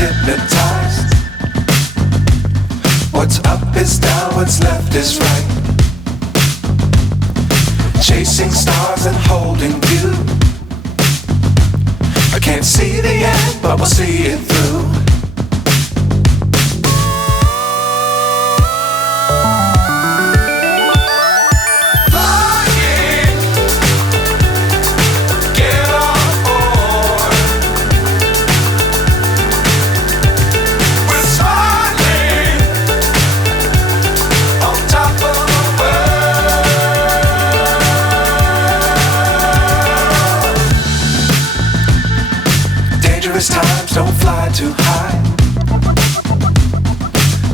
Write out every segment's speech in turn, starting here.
hypnotized. What's up is down, what's left is right. Chasing stars and holding you. I can't see the end, but we'll see it through. Times don't fly too high.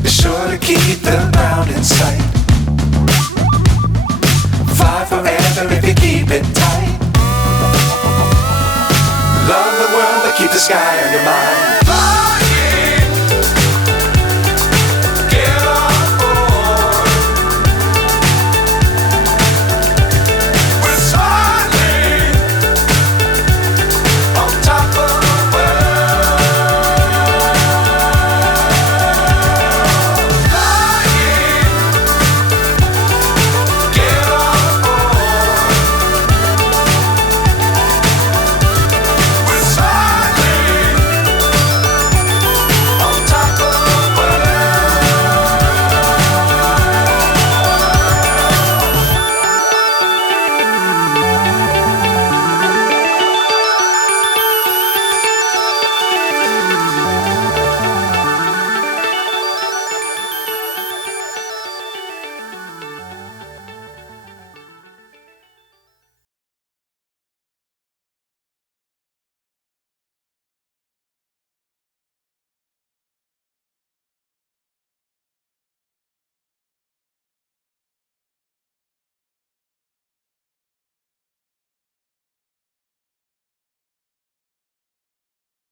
Be sure to keep the ground in sight. Fly forever if you keep it tight. Love the world but keep the sky on your mind.